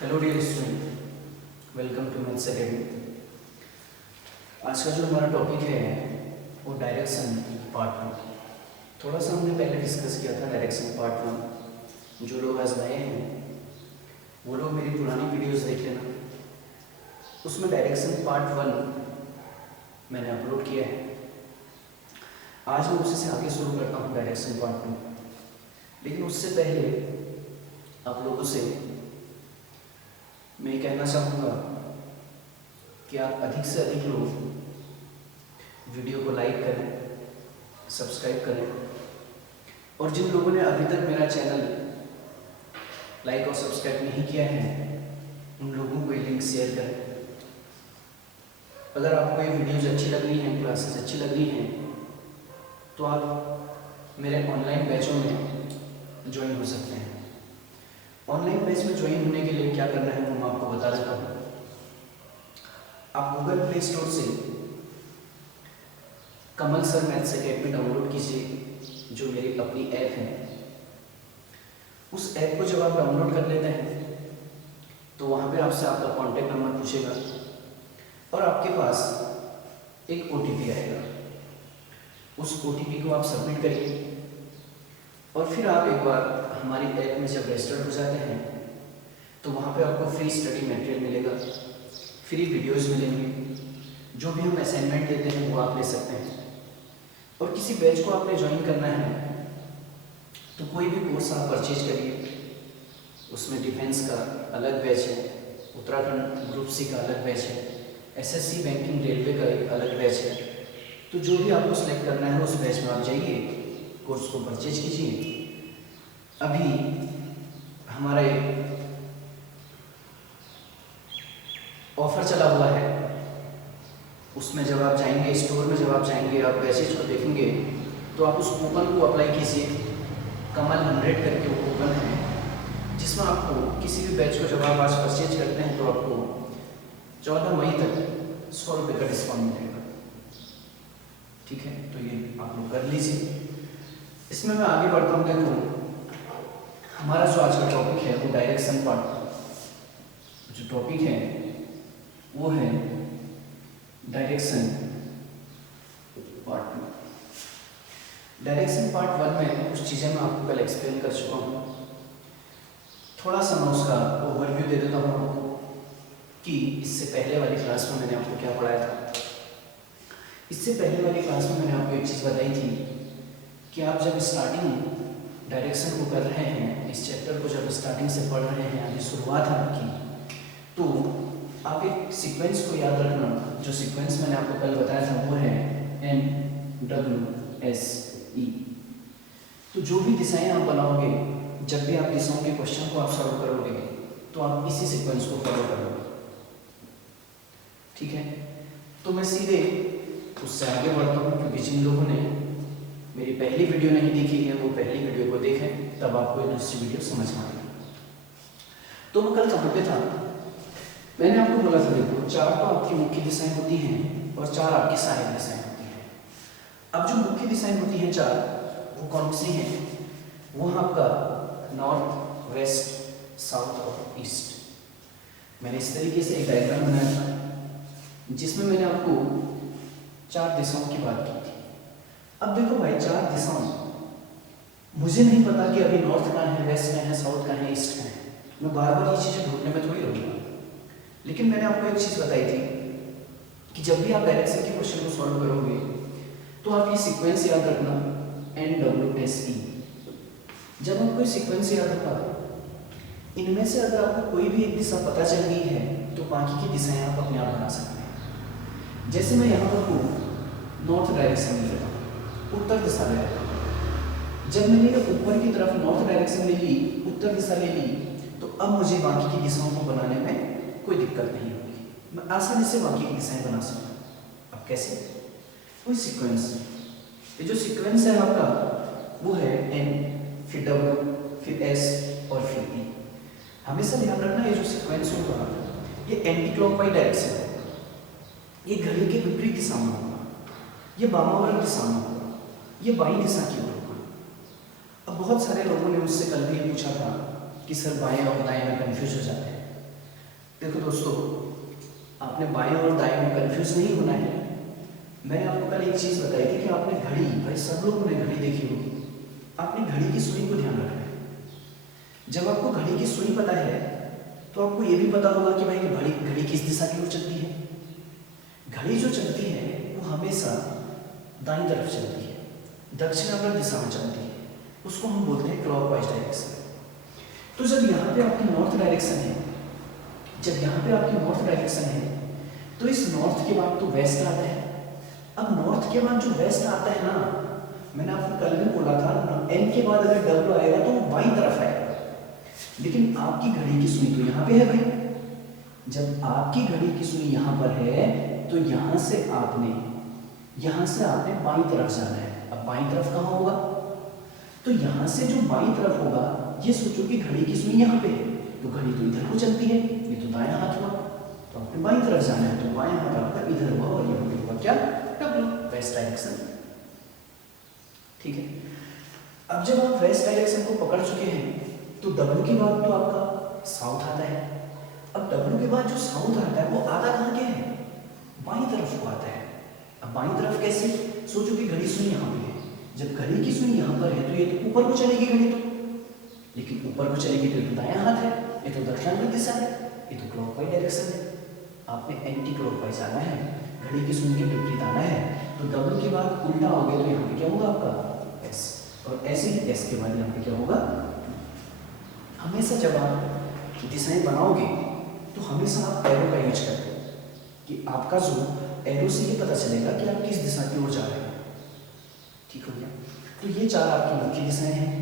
Hello dear student, welcome to maths academy. आज का जो हमारा टॉपिक है वो डायरेक्शन पार्ट वन। थोड़ा सा हमने पहले डिस्कस किया था डायरेक्शन पार्ट वन। जो लोग आज नए हैं वो लोग मेरी पुरानी वीडियोस देख लेना, उसमें डायरेक्शन पार्ट वन मैंने अपलोड किया है। आज मैं उसी से आगे शुरू करता हूँ डायरेक्शन पार्ट टू। लेकिन उससे पहले आप लोगों से मैं कहना चाहूँगा कि आप अधिक से अधिक लोग वीडियो को लाइक करें, सब्सक्राइब करें, और जिन लोगों ने अभी तक मेरा चैनल लाइक और सब्सक्राइब नहीं किया है उन लोगों को ये लिंक शेयर करें। अगर आपको ये वीडियोज अच्छी लग रही हैं, क्लासेस अच्छी लग रही हैं, तो आप मेरे ऑनलाइन बैचों में ज्वाइन हो सकते हैं। ऑनलाइन बैच में ज्वाइन होने के लिए क्या करना है वो मैं आपको बता देता हूँ। आप गूगल प्ले स्टोर से कमल सर मैथ्स अकेडमी डाउनलोड कीजिए, जो मेरी अपनी ऐप है। उस ऐप को जब आप डाउनलोड कर लेते हैं तो वहाँ पे आपसे आपका कॉन्टैक्ट नंबर पूछेगा और आपके पास एक OTP आएगा। उस OTP को आप सबमिट करिए और फिर आप एक बार हमारी ऐप में जब रजिस्टर्ड हो जाते हैं तो वहाँ पे आपको फ्री स्टडी मटेरियल मिलेगा, फ्री वीडियोस मिलेंगे, जो भी हम असाइनमेंट देते हैं वो आप ले सकते हैं। और किसी बैच को आपने ज्वाइन करना है तो कोई भी कोर्स आप परचेज करिए। उसमें डिफेंस का अलग बैच है, उत्तराखंड ग्रुप सी का अलग बैच है, SSC बैंकिंग रेलवे का एक अलग बैच है। तो जो भी आपको सेलेक्ट करना है उस बैच में आप जाइए, कोर्स को परचेज कीजिए। अभी हमारा एक ऑफर चला हुआ है, उसमें जब आप जाएंगे स्टोर में, जब आप जाएंगे आप बैचेज को देखेंगे तो आप उस कूपन को अप्लाई कीजिए। कमल 100 करके वो कूपन है, जिसमें आपको किसी भी बैच को जब आप आज परचेज करते हैं तो आपको 14 मई तक 100 रुपये का डिस्काउंट मिलेगा। ठीक है, तो ये आप लोग कर लीजिए। इसमें मैं आगे बढ़ता हूँ। देखो, हमारा जो आज का टॉपिक है वो डायरेक्शन पार्ट जो टॉपिक है वो है direction part two. Direction part one में कुछ चीज़ें मैं आपको कल एक्सप्लेन कर चुका हूँ। थोड़ा सा मैं उसका ओवरव्यू दे देता हूँ आपको कि इससे पहले वाली क्लास में मैंने आपको क्या पढ़ाया था। इससे पहले वाली क्लास में मैंने आपको एक चीज़ बताई थी कि आप जब स्टार्टिंग डायरेक्शन को कर रहे हैं, इस चैप्टर को जब स्टार्टिंग से पढ़ रहे हैं, अभी शुरुआत है आपकी, तो आप एक सीक्वेंस को याद रखना। जो सीक्वेंस मैंने आपको कल बताया था वो है NWSE। तो जो भी दिशाएं आप बनाओगे, जब भी आप दिशाओं के क्वेश्चन को आप सॉल्व करोगे तो आप इसी सीक्वेंस को फॉलो करोगे। ठीक है, तो मैं सीधे उससे आगे बढ़ता हूँ, क्योंकि जिन लोगों ने मेरी पहली वीडियो नहीं देखी है वो पहली वीडियो को देखें, तब आपको दूसरी वीडियो समझ में आएगी। तो मैं कल कहाँ पे था? मैंने आपको बोला था देखो, 4 तो आपकी मुख्य दिशाएं होती हैं और 4 आपकी सहायक दिशाएं होती हैं। अब जो मुख्य दिशाएं होती हैं 4, वो कौन सी हैं? वो आपका नॉर्थ, वेस्ट, साउथ और ईस्ट। मैंने इस तरीके से एक डायग्राम बनाया था जिसमें मैंने आपको 4 दिशाओं की बात की थी। अब देखो भाई, 4 दिशाओं, मुझे नहीं पता कि अभी नॉर्थ कहाँ है, वेस्ट कहाँ है, साउथ कहाँ है, ईस्ट कहाँ है। मैं बार बार ये चीज़ें ढूंढने में थोड़ी रहूँगा। लेकिन मैंने आपको एक चीज़ बताई थी कि जब भी आप डायरेक्शन के क्वेश्चन को सॉल्व करोगे तो आप ये सीक्वेंस याद रखना, NWSE। जब आपको ये सीक्वेंस याद रखा, इनमें से अगर आपको कोई भी एक दिशा पता चल गई है तो बाकी की दिशाएं आप अपने आप बना सकते हैं। जैसे मैं यहाँ पर हूँ, नॉर्थ डायरेक्शन ले रहा हूँ, उत्तर दिशा ले रहा हूँ। जब मैंने ऊपर की तरफ नॉर्थ डायरेक्शन ले ली, उत्तर दिशा ले ली, तो अब मुझे बाकी की दिशाओं को बनाने में कोई दिक्कत नहीं होगी। मैं आसानी से बाकी की दिशाएं बना सकता हूँ। अब कैसे? कोई सीक्वेंस, ये जो सीक्वेंस है आपका वो है N, फिर W, फिर S और फिर E। हमेशा ध्यान रखना, ये जो सीक्वेंस होगा ये एंटी क्लॉकवाइज डायरेक्शन है, ये घड़ी के विपरीत दिशा में होगा, ये वामावर्त दिशा में होगा, ये बाई दिशा की ओर होगा। अब बहुत सारे लोगों ने मुझसे कल भी पूछा था कि सर बाएं और दाएं में कंफ्यूज हो जाते हैं। देखो दोस्तों, आपने बाएं और दाएं में कंफ्यूज नहीं होना है। मैंने आपको कल एक चीज बताई थी कि आपने घड़ी, भाई सब लोगों ने घड़ी देखी होगी, आपने घड़ी की सुई को ध्यान रखना है। जब आपको घड़ी की सुई पता है तो आपको यह भी पता होगा कि भाई घड़ी घड़ी किस दिशा की ओर चलती है। घड़ी जो चलती है वो हमेशा दाईं तरफ चलती है, दक्षिणावर्त दिशा में चलती है, उसको हम बोलते हैं क्लॉकवाइज डायरेक्शन। तो जब यहाँ पे आपकी नॉर्थ डायरेक्शन है, जब यहाँ पे आपकी नॉर्थ डायरेक्शन है तो इस नॉर्थ के बाद तो वेस्ट आता है। अब नॉर्थ के बाद जो वेस्ट आता है ना, मैंने आपको कल भी बोला था, एन के बाद अगर डब्ल्यू आएगा तो वो बाईं तरफ आएगा। लेकिन आपकी घड़ी की सुई तो यहाँ पे है भाई। जब आपकी घड़ी की सुई यहाँ पर है तो यहाँ से आपने बाईं तरफ जाना है। अब बाईं तरफ कहाँ होगा? तो यहाँ से जो बाईं तरफ होगा, ये सोचो कि घड़ी की सुई यहाँ पे है तो घड़ी तो इधर को चलती है, ये तो दायां हाथ हुआ, तो आपने बाईं तरफ जाना है, तो बायां हाथ आपका इधर हुआ और यहाँ पे हुआ क्या? W, west direction. ठीक है। अब जब आप वेस्ट डायरेक्शन को पकड़ चुके हैं तो डब्ल्यू के बाद तो आपका साउथ आता है। अब डब्ल्यू के बाद जो साउथ आता है वो आधा कहाँ के है? बाईं तरफ को आता है। अब बाईं तरफ कैसे? सोचो कि घड़ी सुई यहाँ पे है, जब घड़ी की सुई यहाँ पर है तो ये तो ऊपर को चलेगी घड़ी, तो लेकिन ऊपर को चलेगी तो ये तो दायां हाथ है, ये तो दक्षिणावर्त दिशा है, ये तो क्लॉकवाइज डायरेक्शन है। आपने एंटी क्लॉकवाइज आना है, घड़ी की सुई के विपरीत आना है, तो डब्ल्यू के बाद उल्टा हो गया तो यहाँ पे क्या होगा आपका? एस। और ऐसे ही एस के बाद यहाँ पे क्या होगा? हमेशा जब आप दिशाएं बनाओगे तो हमेशा आप एरो का यूज करते हो कि आपका जो एरो से ये पता चलेगा कि आप किस दिशा की ओर जा रहे हैं। ठीक हो गया? तो ये चार आपकी मुख्य दिशाएं हैं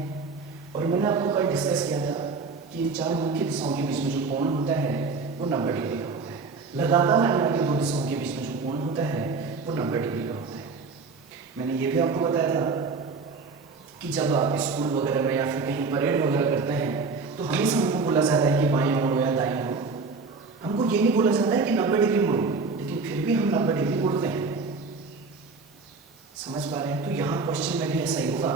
और मैंने आपको कल डिस्कस किया था कि इन चार मुख्य दिशाओं के बीच में जो कोण होता है वो 90 डिग्री का होता है। लगातार आने वाली दो दिशाओं के बीच में जो कोण होता है वो 90 डिग्री का होता है। मैंने ये भी आपको बताया था कि जब आप स्कूल वगैरह में या फिर कहीं परेड वगैरह करते हैं तो हमेशा हमको बोला जाता है कि बाएं मोड़ो या दाएं मोड़ो। हमको ये नहीं बोला जाता है कि 90 डिग्री मोड़ो, लेकिन फिर भी हम 90 डिग्री मोड़ते हैं। समझ पा रहे हैं? तो यहाँ क्वेश्चन में भी ऐसा ही होगा।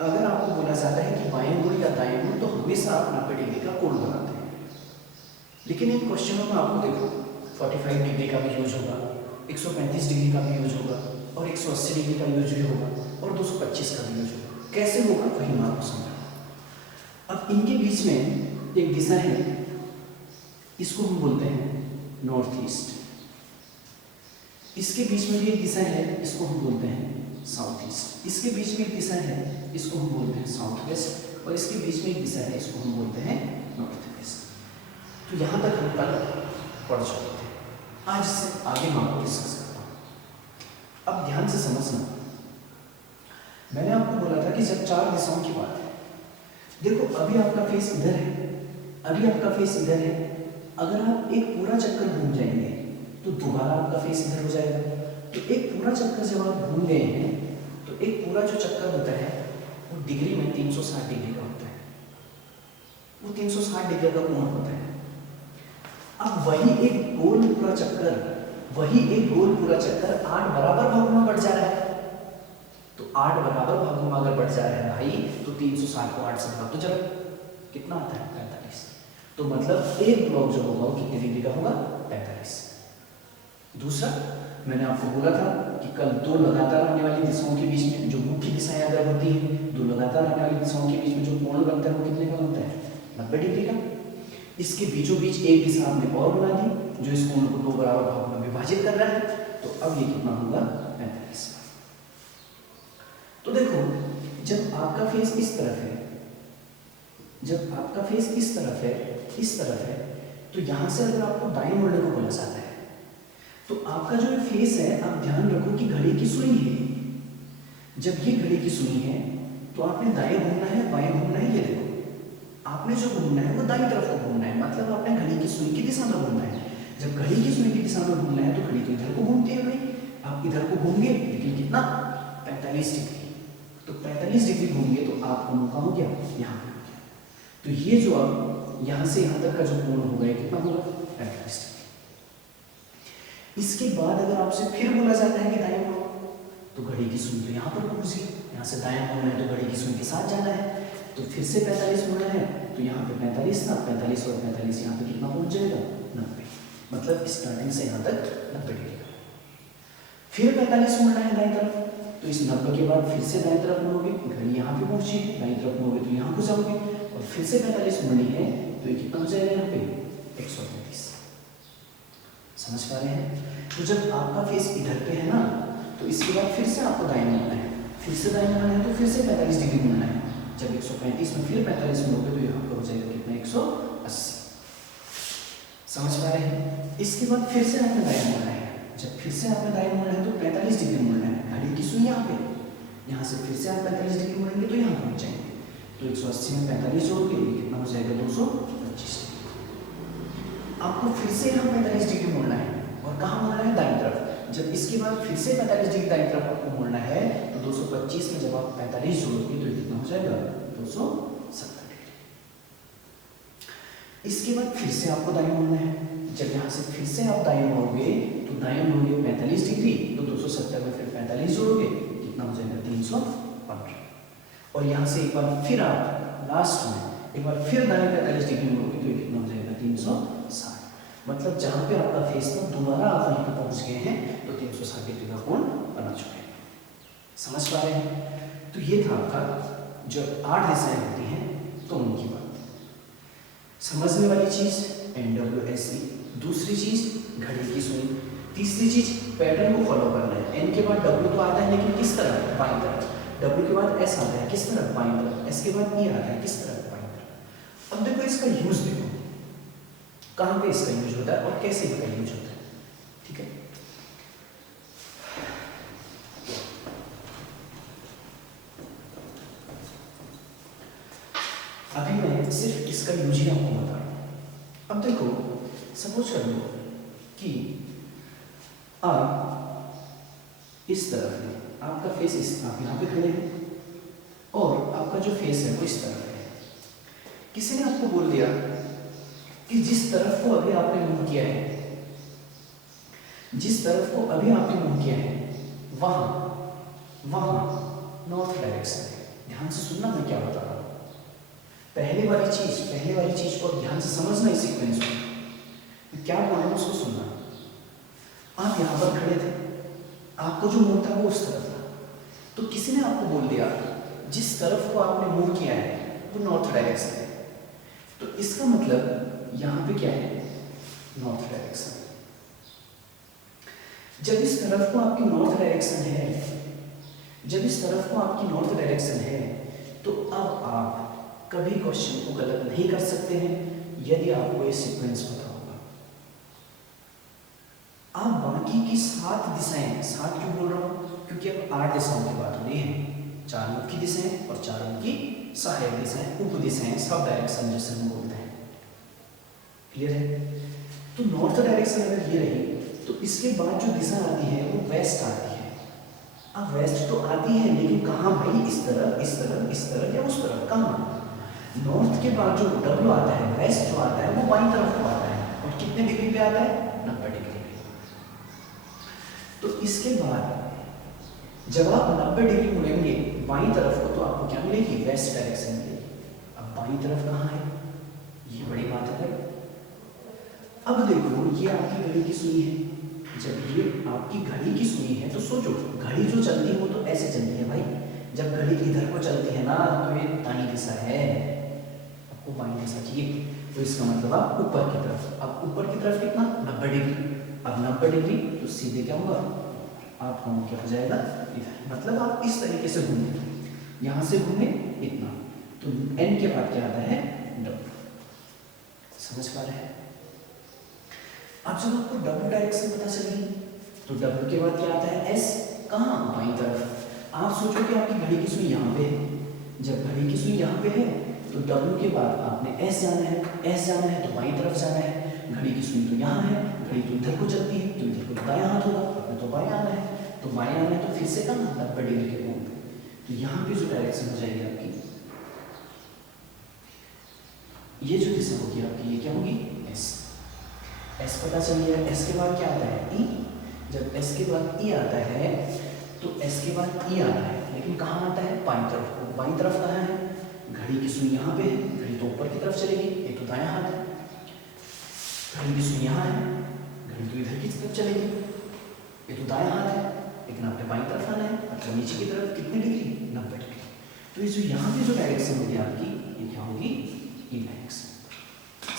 अगर आपको बोला जाता है कि बाएं मोड़ या दाएं मोड़ तो हमेशा आप 90 डिग्री का कोण बनाते हैं। लेकिन इन क्वेश्चनों में आपको देखो 45 डिग्री का भी यूज होगा, 135 डिग्री का भी यूज होगा और 180 डिग्री का यूज भी होगा और 225 का भी यूज होगा। कैसे होगा वही मैं आपको समझाऊंगा। अब इनके बीच में एक दिशा है, इसको हम बोलते हैं नॉर्थ ईस्ट। इसके बीच में भी एक दिशा है, इसको हम बोलते हैं साउथ ईस्ट। इसके बीच में एक दिशा है, इसको हम बोलते हैं साउथ वेस्ट। और इसके बीच में एक दिशा है, इसको हम बोलते हैं नॉर्थ वेस्ट। तो यहाँ तक हम कल पढ़ चुके थे। आज से आगे मैं आपको डिस्कस करता हूँ। अब ध्यान से समझना, मैंने आपको बोला था कि जब चार दिशाओं की बात है, देखो अभी आपका फेस इधर है, अभी आपका फेस इधर है। अगर आप एक पूरा चक्कर घूम जाएंगे तो दोबारा आपका फेस इधर हो जाएगा। तो एक पूरा चक्कर जब आप घूम गए हैं तो एक पूरा जो चक्कर होता है वो डिग्री में 360 डिग्री का होता है, वो 360 डिग्री का कोण होता है। अब वही एक गोल पूरा चक्कर 8 बराबर भागों में बढ़ जा रहा है। तो 8 बराबर भागों में अगर बढ़ जा रहा है भाई, तो 360 को 8 से भाग तो जब कितना आता है? 45। तो मतलब एक ब्लॉक जो होगा वो कितनी डिग्री का होगा? 45। दूसरा, मैंने आपको बोला था कि कल दो लगातार आने वाली दिशाओं के बीच में जो मुख्य दिशाएं अगर होती हैं, दो लगातार आने वाली दिशाओं के बीच में जो कोण बनता है वो कितने का बनता है? 90 डिग्री का। इसके बीचों बीच एक दिशा आपने और बना दी जो इस कोण को दो बराबर भागों में विभाजित कर रहा है। तो अब ये कितना होगा? 45। तो देखो, जब आपका फेस इस तरफ है, जब आपका फेस इस तरफ है, तो यहां से अगर आपको दाएं मुड़ने को बोला जाता है तो आपका जो फेस है, आप ध्यान रखो कि घड़ी की सुई है। जब ये घड़ी की सुई है तो आपने दाएं घूमना है, बाएं घूमना है। ये देखो, आपने जो घूमना है वो दाईं तरफ को घूमना है, मतलब आपने घड़ी की सुई की दिशा में घूमना है। जब घड़ी की सुई की दिशा में घूमना है तो घड़ी तो इधर को घूमती है भाई। आप इधर को घूमेंगे, लेकिन कितना? 45 डिग्री। तो 45 डिग्री घूमेंगे तो आपका मुंह कहाँ हो गया? यहाँ पे हो गया। तो ये जो अब यहाँ से यहाँ तक का जो कोण होगा ये कितना होगा? 45 डिग्री। इसके बाद अगर आपसे फिर बोला जाता है कि दाएं मुड़ो, तो घड़ी की सुई तो यहाँ पर घूम गई। यहाँ से दाएं मुड़ना है तो घड़ी की सुई के साथ जाना है, तो फिर से 45 मुड़ना है तो यहाँ पे 45 था, 45 और 45 यहाँ पे कितना पहुँच जाएगा 90, मतलब स्टार्टिंग से यहाँ तक 90 डिग्री का। फिर 45 मुड़ना है दाईं तरफ, तो इस 90 के बाद फिर से दाईं तरफ मुड़ोगे, घड़ी यहाँ पे पहुँची, दाईं तरफ मुड़ोगे तो यहाँ को जाओगे और फिर से 45 मुड़नी है, तो ये कितना हो जाएगा यहाँ पे 135। समझ पा रहे हैं? तो जब आपका फेस इधर पे है ना, तो इसके बाद फिर से आपको दाएं मुड़ना है, फिर से दाएं मुड़ना है, तो फिर से 45 डिग्री मुड़ना है। जब 135 में फिर 45 मुड़ोगे तो यहाँ पर हो जाएगा कितना 180। समझ पा रहे हैं? इसके बाद फिर से आपने दाएं मुड़ना है, जब फिर से आपने दाएं मुड़ना है तो 45 डिग्री मुड़ना है, घड़ी की सुई यहाँ पे, यहाँ से फिर से आप 45 डिग्री मुड़ेंगे तो यहाँ पहुँच जाएंगे। तो 180 में 45 जोड़ के कितना हो जाएगा 225 डिग्री। आपको फिर से यहाँ 45 डिग्री मुड़ना है और कहाँ मुड़ना है दाईं तरफ। जब इसके बाद फिर से 45 डिग्री दाईं तरफ आपको मुड़ना है तो 225 में जब आप 45 जोड़ोगे तो कितना हो जाएगा 270 डिग्री। इसके बाद फिर से आपको दाएं मुड़ना है, जब यहाँ से फिर से आप दाएं मुड़ोगे तो दाएं मुड़ोगे 45 डिग्री, तो 270 में फिर 45 जोड़ोगे कितना हो जाएगा 315। और यहाँ से एक बार फिर आप लास्ट में एक बार फिर दाएं 45 डिग्री मुड़ोगे तो कितना हो जाएगा 360। मतलब जहाँ पे आपका फेस था दोबारा आप वहीं पर पहुँच गए हैं, तो 360 डिग्री का कोण बना चुके हैं। समझ पा रहे हैं? तो ये था आपका जो 8 दिशाएं होती हैं तो उनकी बात। समझने वाली चीज NWSE, दूसरी चीज घड़ी की सुई, तीसरी चीज पैटर्न को फॉलो करना है। N के बाद W तो आता है लेकिन किस तरफ? बाईं तरफ। W के बाद S आता है किस तरफ? बाईं तरफ। S के बाद E आता है किस तरफ? बाईं तरफ। अब देखो इसका यूज देखो, कहाँ पे इसका यूज होता है और कैसे इसका यूज होता है। ठीक है, अभी मैं सिर्फ इसका यूज ही आपको बता रहा हूं। अब देखो सपोज कर लो कि आप इस तरफ है, आपका फेस इस, आप यहाँ पे खड़े हैं और आपका जो फेस है वो इस तरफ है। किसी ने आपको बोल दिया कि जिस तरफ को अभी आपने मूव किया है, जिस तरफ को अभी आपने मूव किया है वहां नॉर्थ डायरेक्शन है। ध्यान से सुनना मैं क्या बता रहा हूं। पहले वाली चीज को ध्यान से समझना इस सीक्वेंस को। मैं क्या बोल रहा हूं उसको सुनना। आप यहां पर खड़े थे, आपको जो मूव था वो उस तरफ था, तो किसी ने आपको बोल दिया जिस तरफ को आपने मूव किया है वो नॉर्थ डायरेक्शन है, तो इसका मतलब यहां पे क्या है? North direction. जब इस तरफ को आपकी नॉर्थ डायरेक्शन है, जब इस तरफ को आपकी नॉर्थ डायरेक्शन है, तो अब आप कभी क्वेश्चन को गलत नहीं कर सकते हैं यदि आपको ये सीक्वेंस पता होगा। आप बाकी की 7 दिशाएं, 7 क्यों बोल रहा हूं? क्योंकि अब 8 दिशाओं की बात हो रही है। 4 मुख्य दिशाएं और 4 उनकी सहायक दिशाएं, उप दिशाएं, सब डायरेक्शन जिसे हम बोलते हैं। क्लियर है? तो नॉर्थ डायरेक्शन अगर ये रही तो इसके बाद जो दिशा आती है वो वेस्ट आती है। अब वेस्ट तो आती है लेकिन कहाँ भाई? इस तरफ, इस तरफ, इस तरफ या उस तरफ? कहाँ? नॉर्थ के बाद जो W आता है, वेस्ट जो आता है वो बाईं तरफ को आता है और कितने डिग्री पे आता है? 90 डिग्री पे। तो इसके बाद जब आप 90 डिग्री मुड़ेंगे बाईं तरफ को तो आपको क्या मिलेगी? वेस्ट डायरेक्शन मिलेगी। अब बाईं तरफ कहाँ है? ये बड़ी बात है। अब देखो ये आपकी घड़ी की सुई है। जब ये आपकी घड़ी की सुई है तो सोचो घड़ी जो चलती है वो तो ऐसे चलती है भाई। जब घड़ी इधर को चलती है ना तो ये दाहिनी दिशा है, आपको बाईं दिशा चाहिए, तो इसका मतलब आप ऊपर की तरफ। अब ऊपर की तरफ कितना? 90 डिग्री। अब 90 डिग्री तो सीधे क्या होगा? आपका मुंह क्या हो जाएगा? इधर। मतलब आप इस तरीके से घूमेंगे, यहाँ से घूमे इतना, तो N के बाद क्या आता है? W। समझ पा रहे हैं? अब जब आपको W डायरेक्शन पता चलेगी तो W के बाद क्या आता है? S। कहाँ? बाईं तरफ। आप सोचो कि आपकी घड़ी की सुई यहाँ पे है, जब घड़ी की सुई यहाँ पे है तो W के बाद आपने S जाना है, S जाना है तो बाईं तरफ जाना है। घड़ी की सुई तो यहाँ है, घड़ी तो इधर को चलती है तो इधर को दायां हाथ होगा, आपने तो बाएं आना है, तो बाएं आना है तो फिर से कहाँ? 90 डिग्री के कोण पे। तो यहाँ पे जो डायरेक्शन हो जाएगी आपकी, ये जो दिशा होगी आपकी, ये क्या होगी? S। S पता चल गया। S के बाद क्या आता है? E। जब S के बाद E आता है तो S के बाद E आता है, लेकिन कहाँ आता है? बाईं तरफ को। बाईं तरफ कहाँ है? घड़ी की सुई यहाँ पे है, घड़ी तो ऊपर की तरफ चलेगी, ये तो दायां हाथ है। घड़ी की सुई यहाँ है, घड़ी तो इधर की तरफ चलेगी, ये तो दायां हाथ है। लेकिन आपने बाईं तरफ आना है, मतलब नीचे की तरफ कितने डिग्री, 90 डिग्री। तो ये जो यहाँ पे जो डायरेक्शन होगी आपकी, ये क्या होगी, ई डायरेक्शन।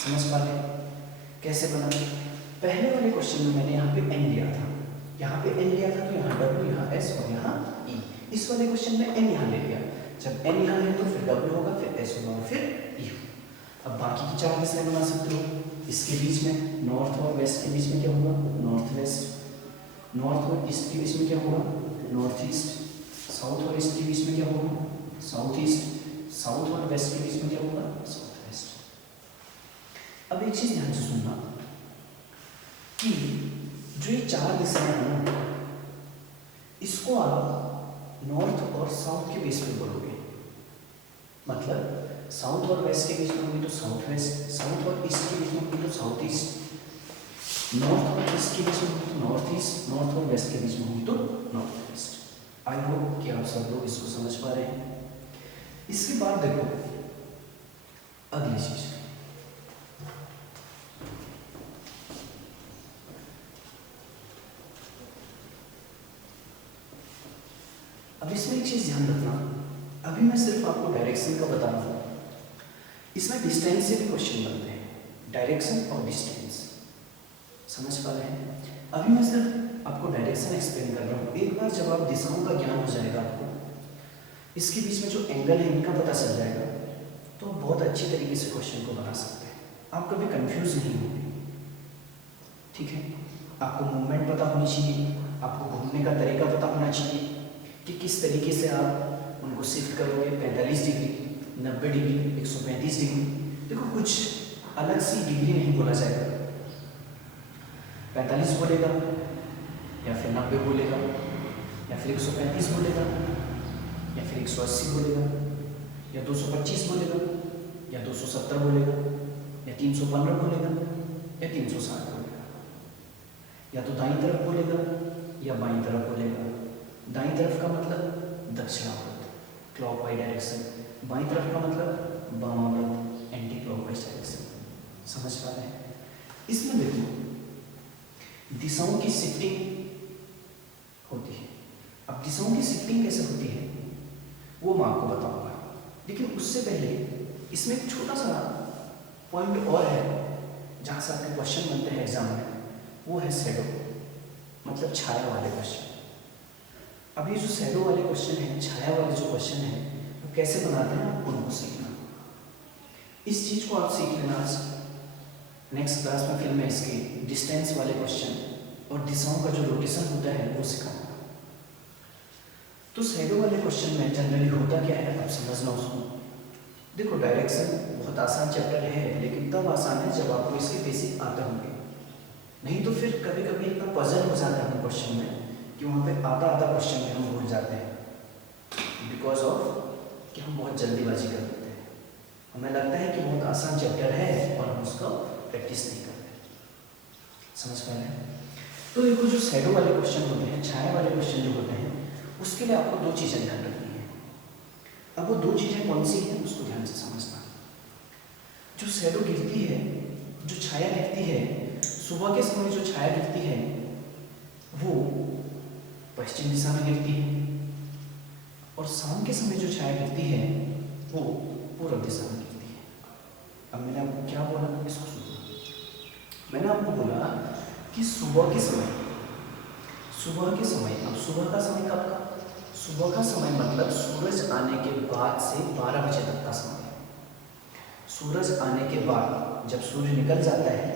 समझ पा रहे कैसे बना? पहले वाले क्वेश्चन में मैंने यहाँ पे एन लिया था, यहाँ पे एन लिया था तो यहाँ डब्ल्यू, यहाँ एस और यहाँ ई। इस वाले क्वेश्चन में एन यहाँ ले लिया, जब एन यहाँ है तो फिर डब्ल्यू होगा, फिर एस होगा और फिर ई होगा। अब बाकी की चार दिशाएं बना सकते हो। इसके बीच में नॉर्थ और वेस्ट के बीच में क्या होगा, नॉर्थ वेस्ट। नॉर्थ और ईस्ट के बीच में क्या होगा, नॉर्थ ईस्ट। साउथ और ईस्ट के बीच में क्या होगा, साउथ ईस्ट। साउथ और वेस्ट के बीच में क्या होगा, साउथ वेस्ट। अब एक चीज ध्यान से सुनना कि जो ये चार दिशाएं हैं ना, इसको आप नॉर्थ और साउथ के बेस पे बोलोगे। मतलब साउथ और वेस्ट के बीच में होगी तो साउथ वेस्ट, साउथ और ईस्ट के बीच में होगी तो साउथ ईस्ट, नॉर्थ और ईस्ट के बीच में होगी तो नॉर्थ ईस्ट, नॉर्थ और वेस्ट के बीच में होगी तो नॉर्थ वेस्ट। आई होप कि आप सब लोग इसको समझ पा रहे हैं। इसके बाद देखो अगली चीज, अब इसमें एक चीज ध्यान रखना, अभी मैं सिर्फ आपको डायरेक्शन का बता रहा हूं, इसमें डिस्टेंस से भी क्वेश्चन बनते हैं, डायरेक्शन और डिस्टेंस। समझ पा रहे हैं? अभी मैं सिर्फ आपको डायरेक्शन एक्सप्लेन कर रहा हूँ। एक बार जब आप दिशाओं का ज्ञान हो जाएगा, आपको इसके बीच में जो एंगल है इनका पता चल जाएगा, तो आप बहुत अच्छी तरीके से क्वेश्चन को बना सकते हैं। आप कभी कंफ्यूज नहीं होंगे। ठीक है, आपको मूवमेंट पता होनी चाहिए, आपको घूमने का तरीका पता होना चाहिए कि किस तरीके से आप उनको शिफ्ट करोगे, 45 डिग्री, 90 डिग्री, 135 डिग्री। देखो कुछ अलग सी डिग्री नहीं बोला जाएगा, 45 बोलेगा या फिर 90 बोलेगा या फिर 135 बोलेगा या फिर 180 बोलेगा या 225 बोलेगा या 270 बोलेगा या 315 बोलेगा या 360 बोलेगा, या तो दाईं तरफ बोलेगा या बाईं तरफ बोलेगा। दाईं तरफ का मतलब दक्षिणावर्त, क्लॉकवाइज डायरेक्शन, बाईं तरफ का मतलब वामावर्त, एंटी क्लॉकवाइज डायरेक्शन। समझ पा रहे हैं? इसमें देखो दिशाओं की शिफ्टिंग होती है। अब दिशाओं की शिफ्टिंग कैसे होती है वो मैं आपको बताऊंगा, लेकिन उससे पहले इसमें एक छोटा सा पॉइंट और है जहाँ से आपके क्वेश्चन बनते हैं एग्जाम में, वो है शैडो, मतलब छाया वाले क्वेश्चन। अब ये जो शैडो वाले क्वेश्चन है, छाया वाले जो क्वेश्चन है, वो कैसे बनाते हैं आपको उनको सीखना। इस चीज को आप सीख लेना आज। नेक्स्ट क्लास में फिर मैं इसके डिस्टेंस वाले क्वेश्चन और दिशाओं का जो रोटेशन होता है वो सिखाऊंगा। तो शैडो वाले क्वेश्चन में जनरली होता क्या है आप समझना उसको। देखो डायरेक्शन बहुत आसान चैप्टर है, लेकिन तब आसान है जब आपको इसके बेसिक आते होंगे, नहीं तो फिर कभी कभी इतना पजल हो जाता है क्वेश्चन में कि वहाँ पे आधा क्वेश्चन में हम भूल जाते हैं, बिकॉज ऑफ कि हम बहुत जल्दीबाजी कर देते हैं। हमें लगता है कि बहुत आसान चैप्टर है और हम उसको प्रैक्टिस नहीं करते। समझ पा रहे हैं? तो देखो जो शैडो वाले क्वेश्चन होते हैं, छाया वाले क्वेश्चन जो होते हैं, उसके लिए आपको दो चीज़ें ध्यान रखनी है। अब वो दो चीज़ें कौन सी हैं उसको ध्यान से समझना। जो शैडो गिरती है, जो छाया गिरती है, सुबह के समय जो छाया गिरती है वो पश्चिम दिशा में गिरती है, और शाम के समय जो छाया गिरती है वो पूर्व दिशा में गिरती है। अब मैंने आपको क्या बोला, इसको सुनो। मैंने आपको बोला कि सुबह के समय, अब सुबह का समय कब का? सुबह का समय मतलब सूरज आने के बाद से 12 बजे तक का समय है। सूरज आने के बाद जब सूर्य निकल जाता है,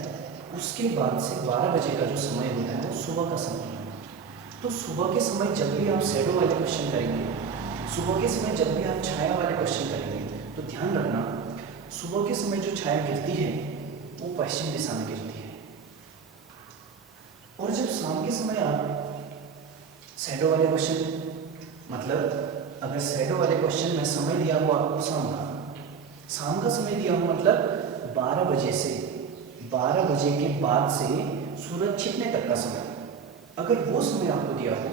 उसके बाद से 12 बजे का जो समय होता है वो सुबह का समय है। तो सुबह के समय जब भी आप शैडो वाले क्वेश्चन करेंगे, सुबह के समय जब भी आप छाया वाले क्वेश्चन करेंगे, तो ध्यान रखना सुबह के समय जो छाया गिरती है वो पश्चिम दिशा में गिरती है, और जब शाम के समय आप शैडो वाले क्वेश्चन, मतलब अगर शैडो वाले क्वेश्चन में समय दिया हो आपको शाम का समय दिया हो, मतलब 12 बजे से 12 बजे के बाद से सूरज छिपने तक का समय, अगर वो समय आपको दिया हो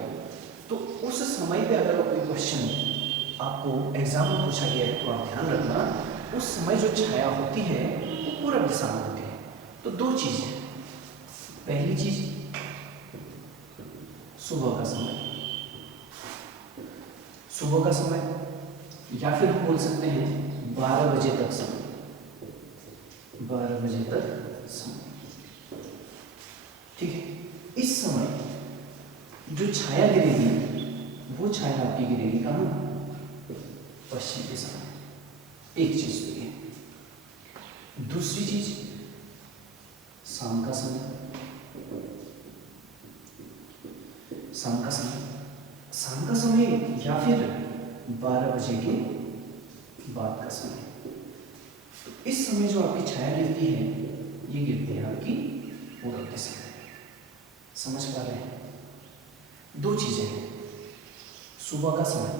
तो उस समय पे अगर कोई क्वेश्चन आपको एग्जाम में पूछा गया है तो आप ध्यान रखना उस समय जो छाया होती है वो पूरब दिशा में होती है। तो दो चीजें, पहली चीज सुबह का समय, सुबह का समय, या फिर हम बोल सकते हैं 12 बजे तक समय, 12 बजे तक समय, ठीक है। इस समय जो छाया गिरेगी वो छाया आपकी गिरेगी कहाँ? पश्चिम दिशा में। एक चीज तो ये। दूसरी चीज शाम का समय, शाम का समय, शाम का समय या फिर 12 बजे के बाद का समय। तो इस समय जो आपकी छाया गिरती है ये गिरती है आपकी पूरब दिशा में। समझ पा रहे हैं? दो चीजें हैं। सुबह का समय,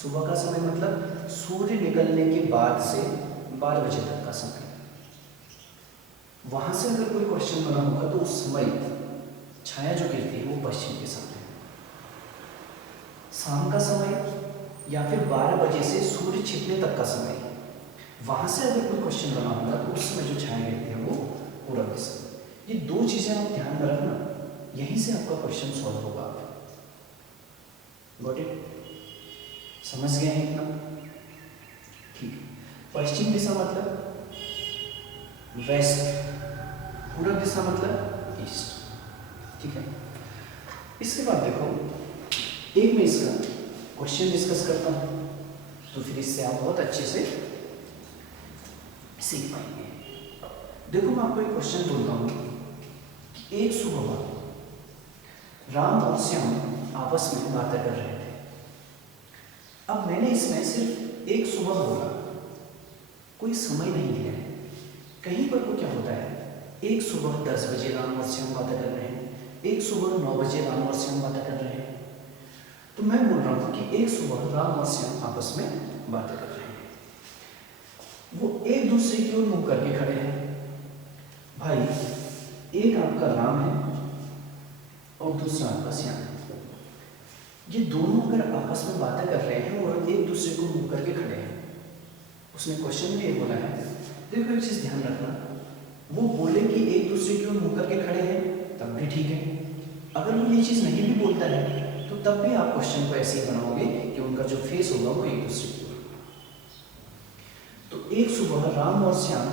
सुबह का समय मतलब सूर्य निकलने के बाद से 12 बजे तक का समय। वहां से अगर कोई क्वेश्चन बना होगा तो उस समय छाया जो गिरती है वो पश्चिम दिशा में। शाम का समय या फिर 12 बजे से सूर्य छिपने तक का समय, वहां से अगर कोई क्वेश्चन बना होगा तो उस समय जो छाया गिरती है वो पूरब दिशा में। ये दो चीजें आप ध्यान में रखना, यहीं से आपका क्वेश्चन सॉल्व होगा। Got it? समझ गए हैं इतना? ठीक है। पश्चिम दिशा मतलब वेस्ट, पूरब दिशा मतलब ईस्ट, ठीक है। इसके बाद देखो, एक मैं इसका क्वेश्चन डिस्कस करता हूं तो फिर इससे आप बहुत अच्छे से सीख पाएंगे। देखो मैं आपको एक क्वेश्चन बोलता हूं कि एक सुबह राम और श्याम आपस में बातें कर रहे थे। अब मैंने इसमें सिर्फ एक सुबह बोला, कोई समय नहीं दिया है। कहीं पर वो क्या होता है, एक सुबह 10 बजे राम और श्याम बातें कर रहे हैं, एक सुबह 9 बजे राम और श्याम बातें कर रहे हैं। तो मैं बोल रहा हूं कि एक सुबह राम और श्याम आपस में बातें कर रहे हैं। वो एक दूसरे की ओर मुंह करके खड़े हैं। भाई, एक आपका राम है और दूसरा आपका श्याम है। ये दोनों अगर आपस में बातें कर रहे हैं और एक दूसरे को मुंह करके खड़े हैं, उसने क्वेश्चन में ये बोला है, देखो एक चीज ध्यान रखना, वो बोले कि एक दूसरे की ओर मुंह करके खड़े हैं तब भी ठीक है। अगर वो ये चीज नहीं भी बोलता है तो तब भी आप क्वेश्चन को ऐसे ही बनाओगे कि उनका जो फेस होगा वो एक दूसरे की ओर। तो एक सुबह राम और श्याम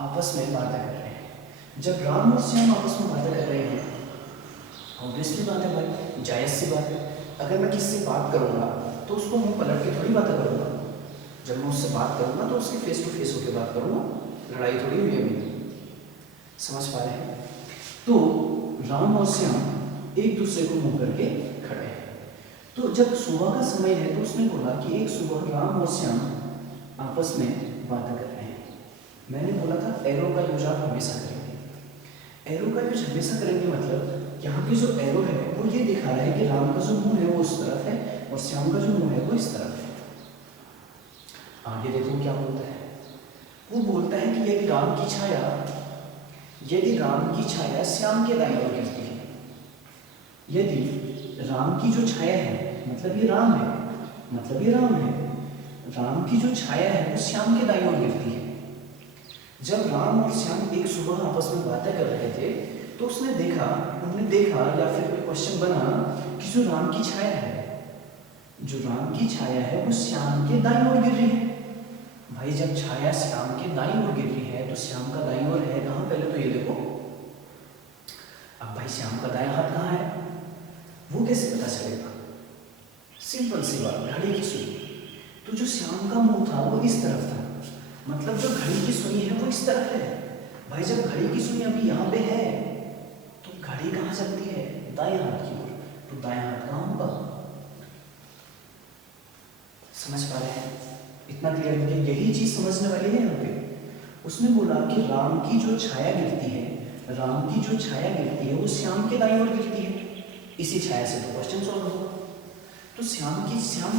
आपस में बातें कर रहे हैं। जब राम और श्याम आपस में बातें कर रहे हैं, ऑब्वियसली बात है भाई, जायज सी बात है। अगर मैं किससे बात करूंगा तो उसको मुंह पलट के थोड़ी बातें करूंगा। जब मैं उससे बात करूंगा तो उसके फेस टू फेस होकर बात करूंगा, लड़ाई थोड़ी हुई है मेरी। समझ पा रहे हैं? तो राम और श्याम एक दूसरे को मुंह करके खड़े हैं। तो जब सुबह का समय है तो उसने बोला कि एक सुबह राम और श्याम आपस में बातें कर रहे हैं। मैंने बोला था एरो का यूज आप हमेशा करेंगे। एरो का यूज हमेशा करेंगे मतलब यहाँ पे जो एरो है वो ये दिखा रहा है कि राम का जो मुंह है वो उस तरफ है और श्याम का जो मुंह है वो इस तरफ है। आगे देखो क्या बोलता है। वो बोलता है कि यदि राम की छाया श्याम के दाईं ओर गिरती है, यदि राम की जो छाया है मतलब ये राम है, मतलब ये राम है, राम की जो छाया है वो श्याम के दाईं ओर गिरती है। जब राम और श्याम एक सुबह आपस में बातें कर रहे थे तो उन्होंने देखा या फिर कोई क्वेश्चन बना कि जो राम की छाया है वो श्याम के दाईं ओर गिर रही है। भाई जब छाया श्याम के दाईं ओर गिर रही है तो श्याम का दाईं ओर है कहाँ, पहले तो ये देखो। अब भाई श्याम का दायां हाथ कहाँ है वो कैसे पता चलेगा? सिंपल सी बात, घड़ी की सुई। तो जो श्याम का मुंह था वो इस तरफ था, मतलब जो घड़ी की सुई है वो इस तरफ है। भाई जब घड़ी की सुई अभी यहाँ पे है तो घड़ी कहाँ चलती है? दाएं हाथ की ओर। तो दायां हाथ कहाँ होगा? समझ पा रहे हैं? इतना क्लियर हो गया? यही चीज समझने वाली है यहाँ पे। उसने बोला कि राम की जो छाया गिरती है वो श्याम के दाईं ओर गिरती है। इसी छाया से तो क्वेश्चन सॉल्व होगा। तो श्याम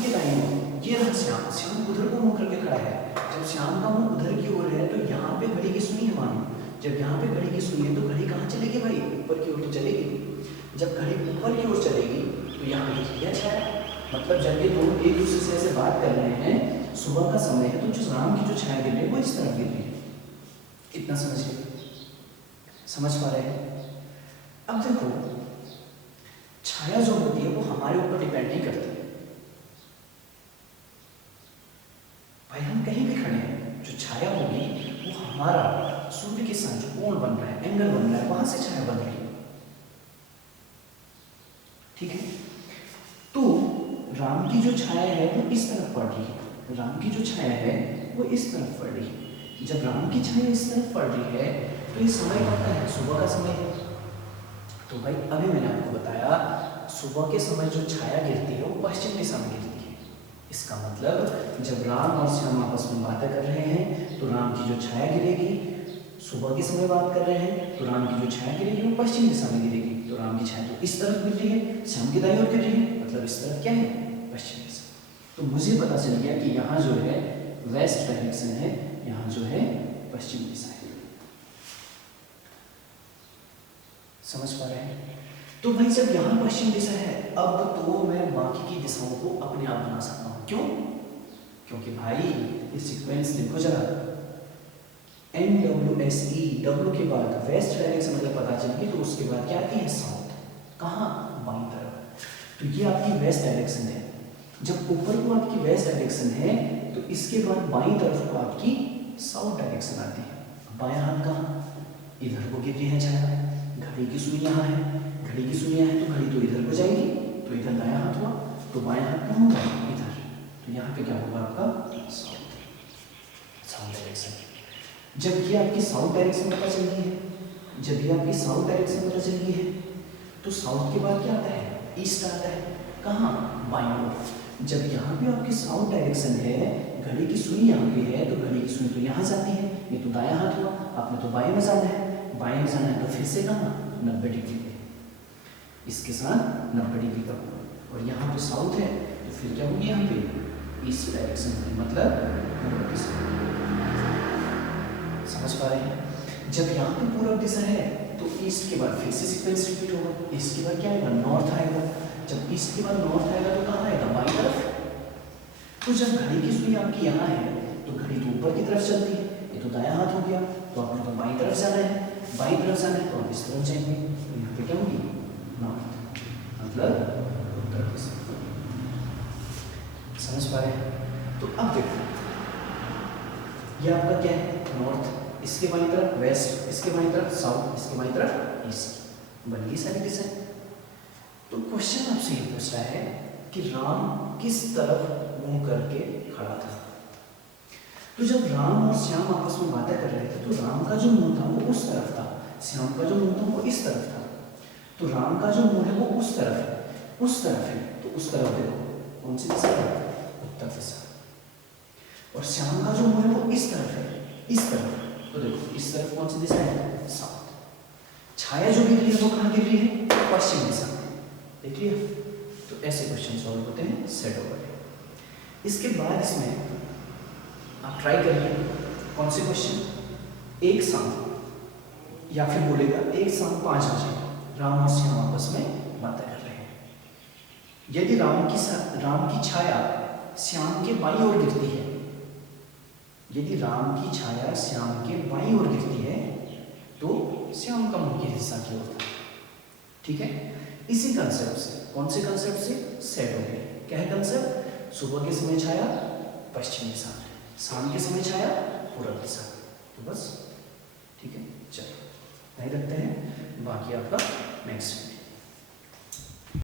के दाईं ओर ये रहा श्याम उधर को मुंह करके खड़ा है। जब श्याम का मुंह उधर की ओर है तो यहाँ पे घड़ी की सुई है मानो। जब यहाँ पे घड़ी की सुई है तो घड़ी कहाँ चलेगी भाई? ऊपर की ओर तो चलेगी। जब घड़ी ऊपर की ओर चलेगी तो यहाँ पे क्या छाया, मतलब जब ये दोनों एक दूसरे से ऐसे बात कर रहे हैं सुबह का समय है, तो जो राम की जो छाया गिर रही है वो इस तरफ गिर रही है। इतना समझिए, समझ पा रहे हैं? अब देखो, छाया जो होती है वो हमारे ऊपर डिपेंड नहीं करती। भाई हम कहीं भी खड़े हैं, जो छाया होगी वो हमारा सूर्य के साथ जो कोण बन रहा है, एंगल बन रहा है, वहां से छाया बन रही है। ठीक है, तो राम की जो छाया है वो इस तरफ पड़ रही है, राम की जो छाया है वो इस तरफ पड़ रही है। जब राम की छाया इस तरफ पड़ रही है तो ये समय कब का है? सुबह का समय है। तो भाई अभी मैंने आपको बताया, सुबह के समय जो छाया गिरती है वो पश्चिम दिशा में गिरती है। इसका मतलब जब राम और श्याम आपस में बातें कर रहे हैं तो राम की जो छाया गिरेगी, सुबह के समय बात कर रहे हैं तो राम की जो छाया गिरेगी वो पश्चिम दिशा में गिरेगी। तो राम की छाया तो इस तरफ गिर रही है, श्याम की दाईं ओर गिर रही है, मतलब इस तरफ क्या है? पश्चिम दिशा। तो मुझे पता चल गया कि यहाँ जो है वेस्ट डायरेक्शन है, यहाँ जो है पश्चिम दिशा है। समझ पा रहे हैं? तो भाई जब यहाँ पश्चिम दिशा है, अब तो मैं बाकी की दिशाओं को अपने आप बना सकता हूँ। क्यों? क्योंकि भाई ये सीक्वेंस देखो जरा, NWSE, डब्ल्यू के बाद वेस्ट डायरेक्शन अगर पता चलेगी तो उसके बाद क्या आती है? साउथ। कहाँ? बाईं तरफ। तो ये आपकी वेस्ट डायरेक्शन है। जब ऊपर को आपकी वेस्ट डायरेक्शन है तो इसके बाद बाईं तरफ को आपकी साउथ डायरेक्शन आती है। बायां हाथ कहाँ? इधर को गिर रही है छाया, घड़ी की सुई यहाँ है, घड़ी की सुई यहाँ है तो घड़ी तो इधर को जाएगी, तो इधर दायां हाथ हुआ, तो बायां हाथ कहाँ होगा? इधर। तो यहाँ पे क्या होगा आपका? South, south direction. जब ये आपकी साउथ डायरेक्शन पता चल गई है, जब ये आपकी साउथ डायरेक्शन पता चल गई है तो साउथ के बाद क्या आता है? ईस्ट आता है। कहाँ? बाईं ओर। जब यहाँ पे आपकी साउथ डायरेक्शन है, घड़ी की सुई यहाँ पे है, तो घड़ी की सुई तो यहाँ जाती है, ये तो दायां हाथ हुआ, आपने तो बाएं में जाना है, बाएं में जाना है तो फिर से कहाँ? 90 डिग्री पे, इसके साथ 90 डिग्री का कोण, और यहाँ पे साउथ है तो फिर क्या होगी? यहाँ पे ईस्ट डायरेक्शन होगी, मतलब पूर्व दिशा। समझ पा रहे हैं? जब यहाँ पे पूर्व दिशा है तो ईस्ट के बाद फिर से सीक्वेंस रिपीट होगा। ईस्ट के बाद क्या आएगा? नॉर्थ आएगा। जब ईस्ट के बाद नॉर्थ आएगा तो कहाँ आएगा? बाईं तरफ। तो जब घड़ी की सुई आपकी यहाँ है तो घड़ी तो ऊपर की तरफ चलती है, ये तो दायां हाथ हो गया, तो आपने तो बाईं तरफ जाना है, बाईं तरफ जाना है तो आप इस तरफ जाएंगे, तो यहाँ पे क्या होगी? नॉर्थ, मतलब उत्तर दिशा। समझ पा रहे हैं? तो अब देखो, ये आपका क्या है? नॉर्थ, इसके बाईं तरफ वेस्ट, इसके बाईं तरफ साउथ, इसके बाईं तरफ ईस्ट, बन गई सारी दिशा। तो क्वेश्चन आपसे ये पूछ रहा है कि राम किस तरफ मुंह करके खड़ा था? तो जब राम और श्याम आपस में बातें कर रहे थे तो राम का जो मुंह था वो उस तरफ था, श्याम का जो मुंह था वो इस तरफ था। तो राम का जो मुंह है वो उस तरफ है, उस तरफ है, तो उस तरफ देखो, कौन सी दिशा है? उत्तर दिशा। और श्याम का जो मुंह है वो इस तरफ है, इस तरफ, तो देखो इस तरफ कौन सी दिशा है? साउथ। छाया जो गिर रही है वो कहाँ गिर रही है? पश्चिम दिशा में। देख लिया? तो ऐसे क्वेश्चन सॉल्व होते हैं सेट ओवर। इसके बाद इसमें आप ट्राई करिए, कौन से क्वेश्चन? एक शाम, या फिर बोलेगा एक शाम 5 बजे राम और श्याम आपस में बातें कर रहे हैं। यदि राम की छाया श्याम के बाईं ओर गिरती है, यदि राम की छाया श्याम के बाईं ओर गिरती है तो श्याम का मुंह किस दिशा की ओर था। ठीक है? इसी कंसेप्ट से, कौन से कंसेप्ट से? सेट हो गए। क्या है कंसेप्ट? सुबह के समय छाया पश्चिम दिशा में, शाम के समय छाया पूर्व दिशा में। तो बस ठीक है, चलो नहीं रखते हैं, बाकी आपका नेक्स्ट